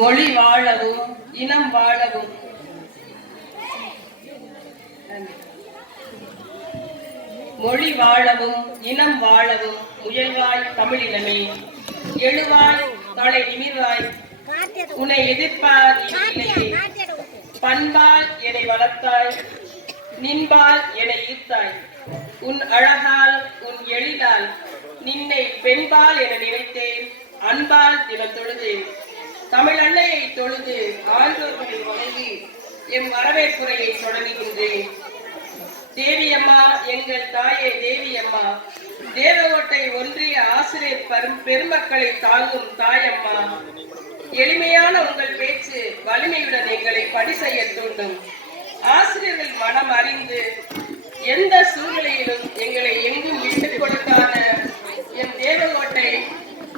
மொழி வாழவும் இனம் வாழவும் மொழி வாழவும் இனம் வாழவும் முயல்வாய் தமிழினமே, எழுவாய் தலை நிமிர்வாய், உன்னை எதிர்ப்பார் பண்பால் என்னை வளர்த்தாய், நின்பால் என்னை ஈர்த்தாய், உன் அழகால் உன் எழிலால் நின்னை பெண்பால் என நினைத்தேன், அன்பால் தினம் தொழுதேன், தமிழ் அன்னையை தொழுது ஆண்டோர்களை வணங்கி எம் வரவேற்புரையை தொடங்குகின்றேன். தேவியம்மா, எங்கள் தாயே தேவியம்மா, தேவகோட்டை ஒன்றிய ஆசிரியர் பெருமக்களை தாங்கும் தாயம்மா, எளிமையான உங்கள் பேச்சு வலிமையுடன் எங்களை பணி செய்ய தூண்டும். ஆசிரியர்கள் மனம் அறிந்து எந்த சூழ்நிலையிலும் எங்களை எங்கும் விட்டுக் கொடுக்காத எம் தேவகோட்டை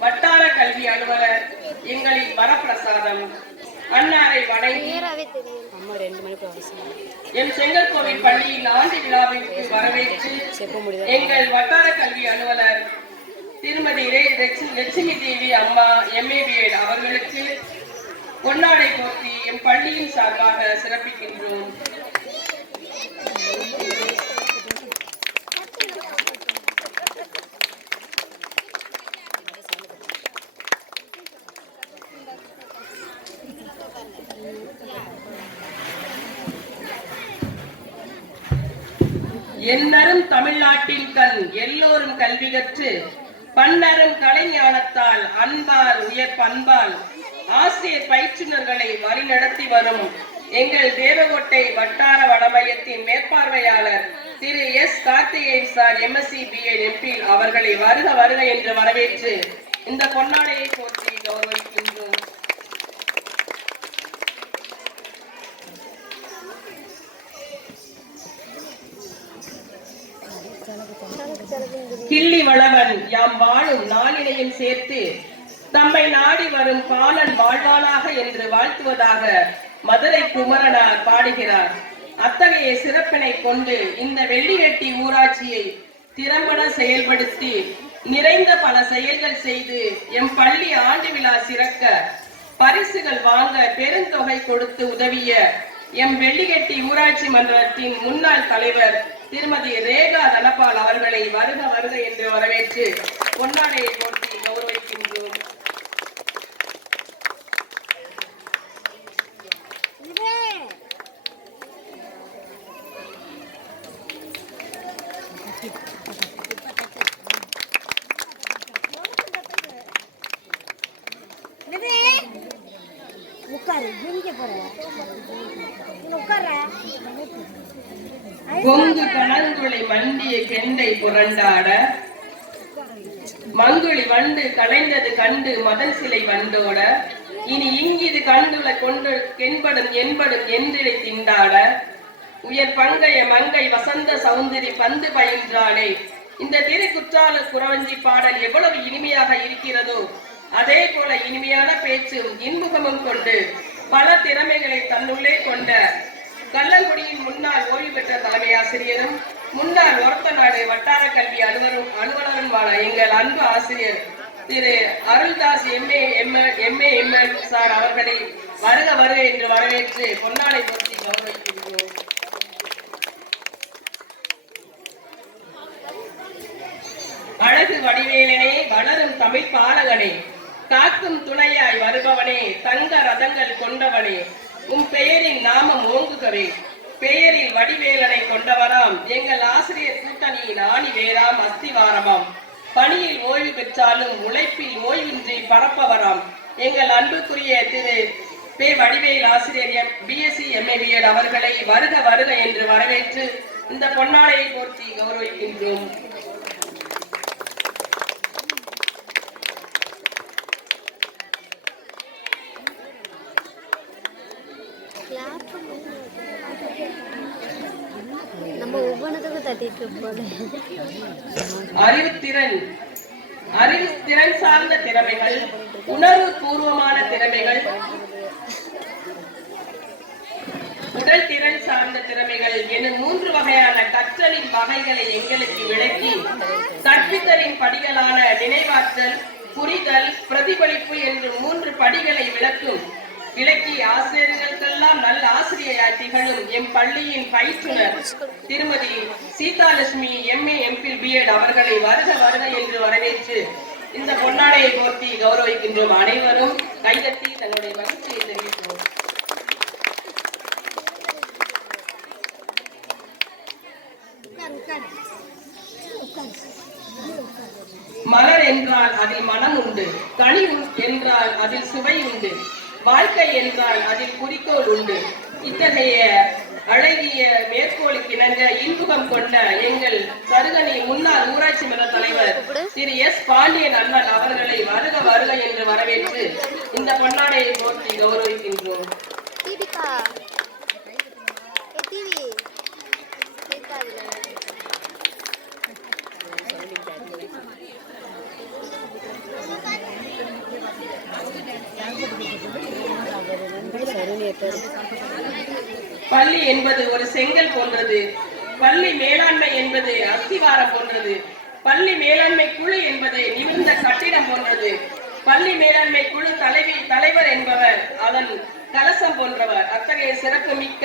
வட்டார கல்வி அலுவலர் எங்களின் வரப்பிரசாதம் அன்னாரை வணங்கி எம் செங்கல்கோவில் பள்ளியின் ஆண்டு விழாவிற்கு வரவேற்று எங்கள் வட்டார கல்வி அலுவலர் திருமதி லட்சுமி தேவி அம்மா MABEd அவர்களுக்கு பொன்னாடை போர்த்தி எம் பள்ளியின் சார்பாக சிறப்பிக்கின்றோம். என்னரும் தமிழ்நாட்டின் கண் எல்லோரும் கல்வி கற்று பன்னரும் கலைஞானத்தால் அன்பால் உயர் பண்பால் ஆசிரியர் பயிற்றுனர்களை வழிநடத்தி வரும் எங்கள் தேவகோட்டை வட்டார வடமையத்தின் மேற்பார்வையாளர் Thiru Karthikeyan sir MSc BEd MPhil அவர்களை வருக வருக என்று வரவேற்று இந்த பொன்னாடையை போற்றி கௌரவிக்கின்றோம். கிள்ளி வளவன் யாம் வாழும் நாளினையும் சேர்த்து தம்மை நாடி வரும் பாலன் வாழ்வாளாக என்று வாழ்த்துவதாக மதுரை குமரனார் பாடுகிறார். அத்தகைய சிறப்பினை கொண்டு இந்த வெள்ளியட்டி ஊராட்சியை திறம்பட செயல்படுத்தி நிறைந்த பல செயல்கள் செய்து எம் பள்ளி ஆண்டு விழா சிறக்க பரிசுகள் வாங்க பெருந்தொகை கொடுத்து உதவிய எம் வெள்ளியட்டி ஊராட்சி மன்றத்தின் முன்னாள் தலைவர் திருமதி ரேகா தனபால் அவர்களை வருக வருக என்று வரவேற்று பொன்னாடையை போட்டி கௌரவிக்கின்றோம். பொங்கு கணங்குளை மண்டிய கெண்டை புரண்டாட மங்குளி வண்டு கலைந்தது கண்டு மதன் சிலை வண்டோட இனி இங்கிது கண்டுல கொண்டு கென்படும் என்படும் என்றிடை திண்டாட உயர் பங்கைய மங்கை வசந்த சௌந்தரி பந்து பயின்றாளே. இந்த திரு குற்றால குறவஞ்சி பாடல் எவ்வளவு இனிமையாக இருக்கிறதோ அதே போல இனிமையான பேச்சும் இன்முகமும் கொண்டு பல திறமைகளை தன்னுள்ளே கொண்ட கல்லங்குடியின் முன்னாள் ஓய்வு பெற்ற தலைமை ஆசிரியரும் முன்னாள் ஒரத்த நாடு வட்டார கல்வி அலுவலருமான எங்கள் அன்பு ஆசிரியர் திரு அருள்தாஸ் MA சார் அவர்களை வருக வருக என்று வரவேற்று பொன்னாடை போர்த்தி கௌரவிக்கின்றோம். அழகு வடிவேலனே, வளரும் தமிழ் பாலகனே, காக்கும் துணையாய் வருபவனே, தங்க ரதங்கள் கொண்டவனே, உம் பெயரின் நாமம் ஓங்குகவே. பெயரில் வடிவேலனை கொண்டவராம் எங்கள் ஆசிரியர் கூட்டணியின் ஆணி வேறாம் அஸ்திவாரமாம். பணியில் ஓய்வு பெற்றாலும் உழைப்பில் ஓய்வின்றி பரப்பவராம் எங்கள் அன்புக்குரிய திரு வடிவேல் ஆசிரியர் BSc MA BEd அவர்களை வருக வருக என்று வரவேற்று இந்த பொன்னாடையை போர்த்தி கௌரவிக்கின்றோம். அறிவுத்திறன் சார்ந்த திறமைகள், உணர்வு பூர்வமான திறமைகள், உடல் திறன் சார்ந்த திறமைகள் என 3 வகையான கற்றலின் வகைகளை எங்களுக்கு விளக்கி கற்பித்தலின் படிகளான நினைவாற்றல், புரிதல், பிரதிபலிப்பு என்று 3 படிகளை விளக்கும் இலக்கிய ஆசிரியர்களுக்கெல்லாம் நல்ல ஆசிரியராய் திகழும் எம் பள்ளியின் பயிற்றுனர் திருமதி சீதாலட்சுமி MA MPhil B.Ed அவர்களை வருக வருக என்று வரவேற்று இந்த பொன்னாடையை போர்த்தி கௌரவிக்கின்றோம். அனைவரும் கைதட்டி தன்னுடைய மகிழ்ச்சியை தெரிவித்தோம். மலர் என்றால் அதில் மனம் உண்டு, கனி என்றால் அதில் சுவை உண்டு, வாழ்க்கை என்றால் அதில் குறிக்கோள் உண்டு. இத்தகைய அழகிய மேற்கோளுக்கிணங்க இன்முகம் கொண்ட எங்கள் சருகணி முன்னாள் ஊராட்சி மன்ற தலைவர் திரு S. பாண்டியன் அண்ணன் அவர்களை வருக வருக என்று வரவேற்று இந்த பொன்னாடையை போற்றி கௌரவிக்கின்றோம். பள்ளி என்பது ஒரு செங்கல் போன்றது. பள்ளி மேலாண்மை என்பது அஸ்திவாரம் போன்றது. பள்ளி மேலாண்மை குழு என்பது நிமிர்ந்த கட்டிடம் போன்றது. பள்ளி மேலாண்மை குழு தலைவர் என்பவர் அதன் கலசம் போன்றவர். அத்தகைய சிறப்பு மிக்க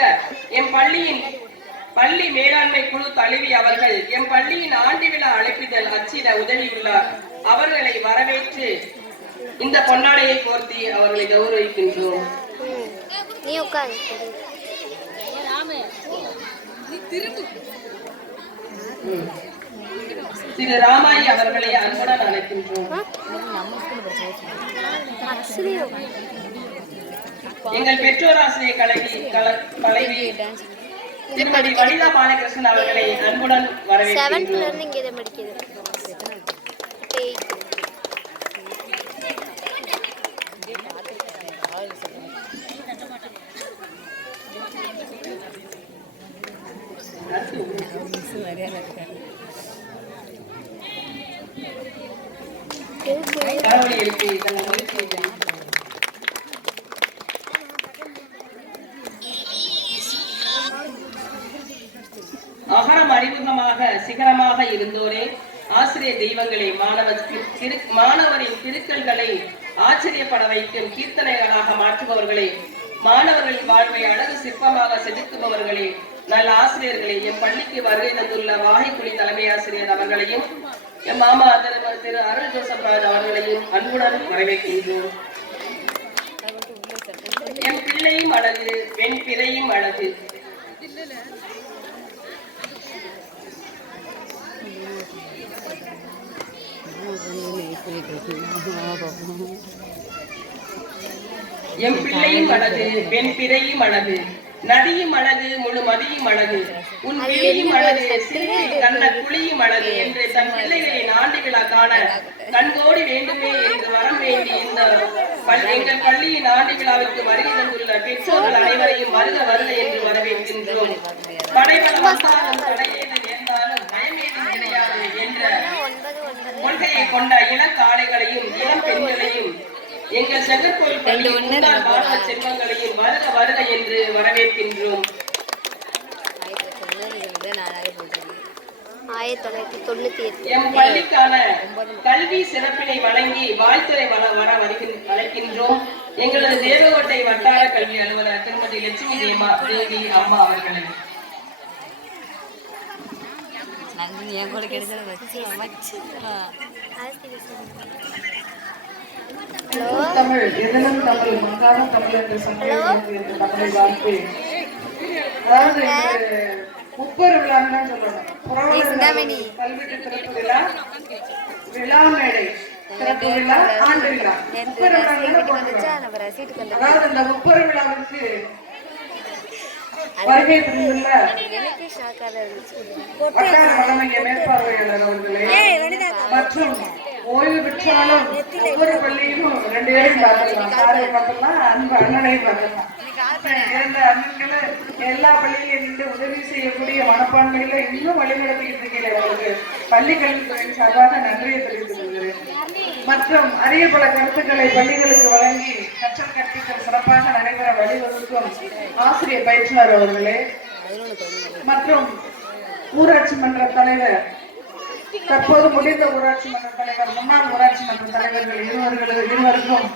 எம் பள்ளி மேலாண்மை குழு தலைவி அவர்கள் எம் பள்ளியின் ஆண்டு விழா அழைப்பிதழ் அச்சிட உதவியுள்ளார். அவர்களை வரவேற்று இந்த பொன்னாடையை போர்த்தி அவர்களை கௌரவிக்கின்றோம். திரு ராமாயி அவர்களை அன்புடன் அழைக்கின்றோம். எங்கள் பெற்றோர் ஆசிரியர் தலைவி திருமதி வனிதா பாலகிருஷ்ணன் அவர்களை அன்புடன் வரவேற்கின்றோம். அகரம் அறிமுகமாக சிகரமாக இருந்தோரே, ஆசிரியர் தெய்வங்களே, மாணவரின் திருக்கல்களை ஆச்சரியப்பட வைக்கும் கீர்த்தனைகளாக மாற்றுபவர்களே, மாணவர்களின் வாழ்வை அழகு சிற்பமாக செதுக்குபவர்களே, நல்ல ஆசிரியர்களே, எம் பள்ளிக்கு வருகை தந்துள்ள வாகைக்குழி தலைமை ஆசிரியர் அவர்களையும் எம் மாமா திரு அருள் ஜோசப் ராஜ் அவர்களையும் அன்புடன் வரவேற்கின்றோம். என் பிள்ளையும் அழகு, பெண் பிறையும் அழகு. எம் பிள்ளையும் அழகு, பெண் பிறையும் அழகு, நதியும் அழகு, முழு மதியும் அழகு, உன் விழியும் அழகு, சிரிப்பி கண்ண குழியும் அழகு என்று தன் பிள்ளைகளின் ஆண்டு விழா காண கண்கோடி வேண்டுமே என்று வரம் வேண்டி இந்த எங்கள் பள்ளியின் ஆண்டு விழாவிற்கு வருகை தந்துள்ள பெற்றோர்கள் அனைவரையும் வருக வருக என்று வரவேற்கின்றோம். படைபலம் வந்தாலும் தடையேது என்றாலும் பயமேதும் கிடையாது என்ற கொள்கையை கொண்ட இளக்காளைகளையும் இளம் பெண்களையும் எங்கள் செங்கற்கோயில் பள்ளி முன்னாள் மாணவ செல்வங்களையும் வருக வருக என்று வரவேற்கின்றோம். எம் பள்ளிக்கான கல்வி சிறப்பினை வழங்கி வாழ்த்துறை வர அழைக்கின்றோம் எங்களது தேவகோட்டை வட்டார கல்வி அலுவலர் திருமதி லட்சுமி தேவி அம்மா அவர்களை. தமிழ் எதிலும் தமிழ் மங்காத தமிழ் என்று தமிழை வாழ்த்து. அதாவது முப்பெரு விழான்னு சொல்லணும். கல்வெட்டு திறப்பு விழா, விழா மேடை திறப்பு விழா, ஆண்டு விழா, முப்பெரு விழா. அதாவது இந்த முப்பெரு விழாவிற்கு வருகை புரிந்துள்ள வட்டார வளமைய மேற்பார்வையாளர் அவர்களே மற்றும் ஓய்வு பெற்றாலும் ஒவ்வொரு பள்ளியிலும் 2 பேரையும் பார்த்துக்கலாம். சாரை பார்த்துக்கலாம், அன்பு அண்ணனையும் பார்த்துக்கலாம். இரண்டு அண்ணன்களை எல்லா பள்ளியிலும் நின்று உதவி செய்யக்கூடிய மனப்பான்மையில இன்னும் வழிநடத்திக்கிட்டு இருக்கீங்க. அவருக்கு பள்ளி கல்வித்துறையின் சார்பாக நன்றியை தெரிவித்துக் கொள்கிறேன். மற்றும் அரிய பல கருத்துக்களை பள்ளிகளுக்கு வழங்கி கற்றல் கற்பித்தல் சிறப்பாக நடைபெற வழிவகுக்கும் ஆசிரியர் பயிற்றுனர் அவர்களே மற்றும் ஊராட்சி மன்ற தலைவர், தற்போது முடிந்த ஊராட்சி மன்ற தலைவர், முன்னாள் ஊராட்சி மன்ற தலைவர்கள் இருவருக்கும்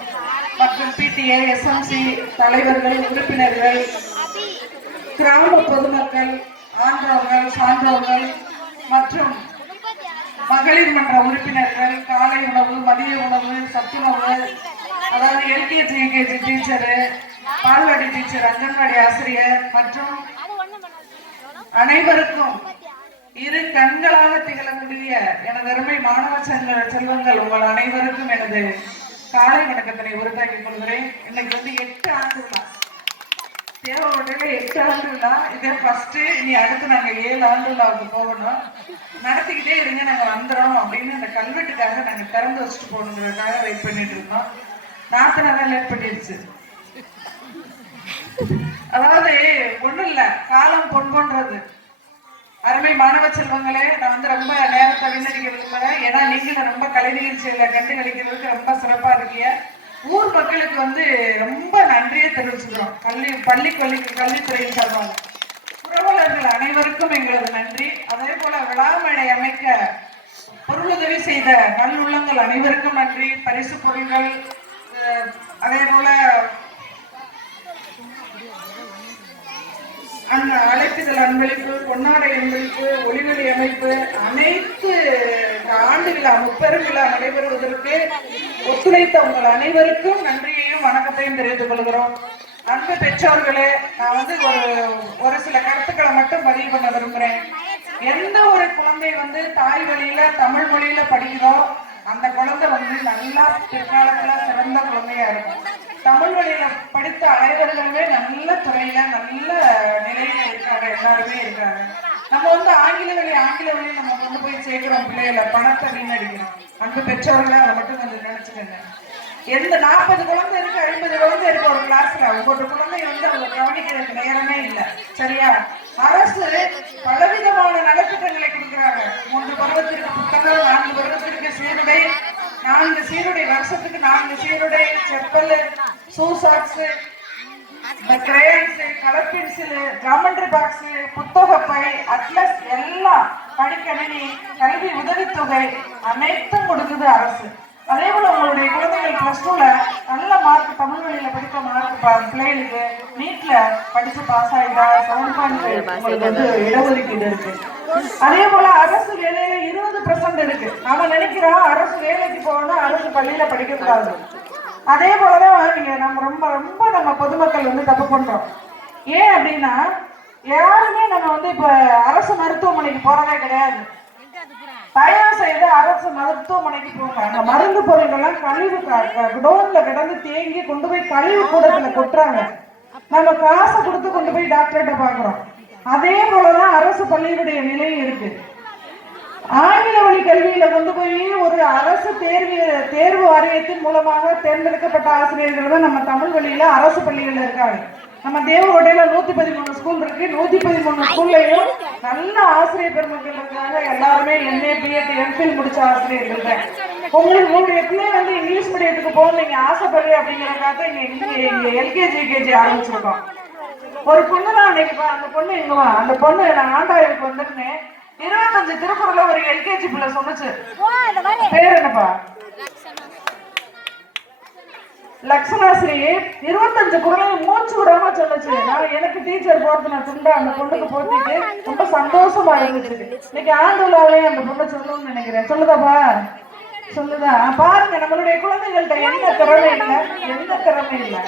மற்றும் பிடிஏ, எஸ்எம்சி தலைவர்கள், உறுப்பினர்கள், கிராம பொதுமக்கள், ஆன்றோர்கள், சான்றோர்கள் மற்றும் மகளிர் மன்ற உறுப்பினர்கள், காலை உணவு, மதிய உணவு, சத்துணவு, அதாவது எல்கேஜி யூகேஜி டீச்சரு, பால்வாடி டீச்சர், அங்கன்வாடி ஆசிரியர் மற்றும் அனைவருக்கும் இரு கண்களாக திகழக்கூடிய எனது அருமை மாணவ செல்வங்கள் உங்கள் அனைவருக்கும் எனது காலை வணக்கத்தினை உறுத்தாக்கிக் கொள்கிறேன். இன்னைக்கு வந்து 8 ஆண்டு விழா, தேவகோட்டையில 8 ஆண்டு விழா. இதே ஃபர்ஸ்ட். இனி அடுத்து நாங்க 7 ஆண்டு விழாவுக்கு போகணும். நடத்திக்கிட்டே இருங்க, நாங்க வந்துடும் அப்படின்னு அந்த கல்வெட்டுக்காக நாங்க திறந்து வச்சுட்டு போகணுங்கிறதுக்காக வெயிட் பண்ணிட்டு இருக்கோம். நாத்தனால லேட் பண்ணிடுச்சு. அதாவது ஒண்ணும் இல்ல, காலம் பொன்போன்றது. அருமை மாணவ செல்வங்களே, நான் வந்து ரொம்ப நேரத்தை வீணடிக்க விரும்புறேன். ஏன்னா நீங்களும் ரொம்ப கலை நிகழ்ச்சிகளை கண்டு கழிக்கிறதுக்கு ரொம்ப சிறப்பா இருக்கீங்க. ஊர் மக்களுக்கு வந்து ரொம்ப நன்றியை தெரிவிச்சுக்கிறோம். கல்வித்துறையின் சார்பாக புரவலர்கள் அனைவருக்கும் எங்களது நன்றி. அதே போல விழாமேடை அமைக்க பொருளுதவி செய்த நல்லுள்ளங்கள் அனைவருக்கும் நன்றி. பரிசு பொருட்கள், அதே போல அழைப்புதல் அன்பளிப்பு, பொன்னாடை அன்பளிப்பு, ஒளிவெளி அமைப்பு, அனைத்து ஆண்டு விழா, முப்பெரும் விழா நடைபெறுவதற்கு ஒத்துழைத்த உங்கள் அனைவருக்கும் நன்றியையும் வணக்கத்தையும் தெரிவித்துக் கொள்கிறோம். அன்பு பெற்றோர்களே, நான் வந்து ஒரு சில கருத்துக்களை மட்டும் பதிவு பண்ண விரும்புகிறேன். எந்த ஒரு குழந்தை வந்து தாய் வழியில தமிழ் மொழியில படிக்கிறோ அந்த குழந்தை வந்து நல்லா பிற்காலத்துல சிறந்த குழந்தையா இருக்கும். தமிழ் வழியில படித்த அனைவர்களுமே நல்ல துறையில நல்ல நிலையில இருக்காங்க, எல்லாருமே இருக்காங்க. நம்ம வந்து ஆங்கில வழி நம்ம கொண்டு போய் சேர்க்கிறோம் பிள்ளைகளை, பணத்தை வீணடிக்கிறோம். அன்பு பெற்றோர்களை அதை மட்டும் கொஞ்சம் நினைச்சுக்கோங்க. எந்த 40 குழந்தை இருக்கு, 50 குழந்தை இருக்கு ஒரு கிளாஸ்ல, ஒவ்வொரு குழந்தை வந்து அவங்க கவனிக்கிறதுக்கு நேரமே இல்லை. சரியா? அரசு பலவிதமான நலத்திட்டங்களை கொடுக்குறாங்க. 3 பருவத்திற்கு புத்தகம், 4 பருவத்திற்கு சீருடை, 4 சீருடை, வருஷத்துக்கு 4 சீருடை, chappal, shoe socks, crayons, colour pencil, geometry box, புத்தக பை, அட்லஸ், எல்லாம் படிக்கணினி, கல்வி உதவித்தொகை அனைத்தும் கொடுக்குது அரசு. அதே போல உங்களுடைய குழந்தைகள் +2ல நல்ல மார்க், தமிழ் வழியில படித்த மார்க் பிள்ளைகளுக்கு நீட்ல படிச்சு பாஸ் ஆகிட்டா 7.5 வந்து இடஒதுக்கீடு இருக்கு. அதே போல அரசு வேலையில 20% இருக்கு. நாம நினைக்கிறோம் அரசு வேலைக்கு போகணும், அரசு பள்ளியில படிக்க கூடாது. அதே போலதான் நீங்க நம்ம பொதுமக்கள் வந்து தப்பு பண்றோம். ஏன் அப்படின்னா, யாருமே நம்ம வந்து இப்ப அரசு மருத்துவமனைக்கு போறதே கிடையாது. தயவு செய்து அரசு மருத்துவமனைக்கு போங்க. அந்த மருந்து பொருட்கள்லாம் கழிவு குடோன்ல கிடந்து தேங்கி கொண்டு போய் கழிவு கூடத்துல கொட்டுறாங்க. நம்ம காசை கொடுத்து கொண்டு போய் டாக்டர்கிட்ட பாக்குறோம். அதே போலதான் அரசு பள்ளியினுடைய நிலையும் இருக்கு. ஆங்கில வழி கல்வியில கொண்டு போய் ஒரு அரசு தேர்வு வாரியத்தின் மூலமாக தேர்ந்தெடுக்கப்பட்ட ஆசிரியர்கள் தான் நம்ம தமிழ் வழியில அரசு பள்ளிகள்ல இருக்காங்க. நம்ம தேவகோட்டையில 113 ஸ்கூல் இருக்கு. 113 ஸ்கூல்லையும் நல்ல ஆசிரியர் பெருமக்கள் இருக்காங்க. எல்லாருமே MA, BEd, MPhil முடிச்ச ஆசிரியர்கள் தான். உங்களுக்கு எப்பவுமே வந்து இங்கிலீஷ் மீடியத்துக்கு போகணும் நீங்க ஆசைப்படுற அப்படிங்கிறதுக்காக இங்க LKG UKG ஆரம்பிச்சிருக்கோம். ஒரு பொண்ணு தான் அன்னைக்கு, அந்த பொண்ணு இங்க வா, அந்த பொண்ணு நான் ஆண்டாயிருக்கு வந்துருந்தேன். 25 திருக்குறள ஒரு LKG பிள்ளை சொன்னுச்சு. பேர் என்னப்பா? லக்ஷ்மணாஸ்ரீ. 25 குரலையும் மூச்சு விடாம சொல்லுச்சு. நான் எனக்கு டீச்சர் போறது நான் துண்டா அந்த பொண்ணுக்கு போட்டிட்டு ரொம்ப சந்தோஷமா இருந்துச்சு. இன்னைக்கு ஆண்டு விழாவிலேயே அந்த பொண்ணு சொல்லணும்னு நினைக்கிறேன். சொல்லுதாப்பா? சொல்லுதா? பாருங்க, நம்மளுடைய குழந்தைகள்கிட்ட எந்த திறமை இல்லை.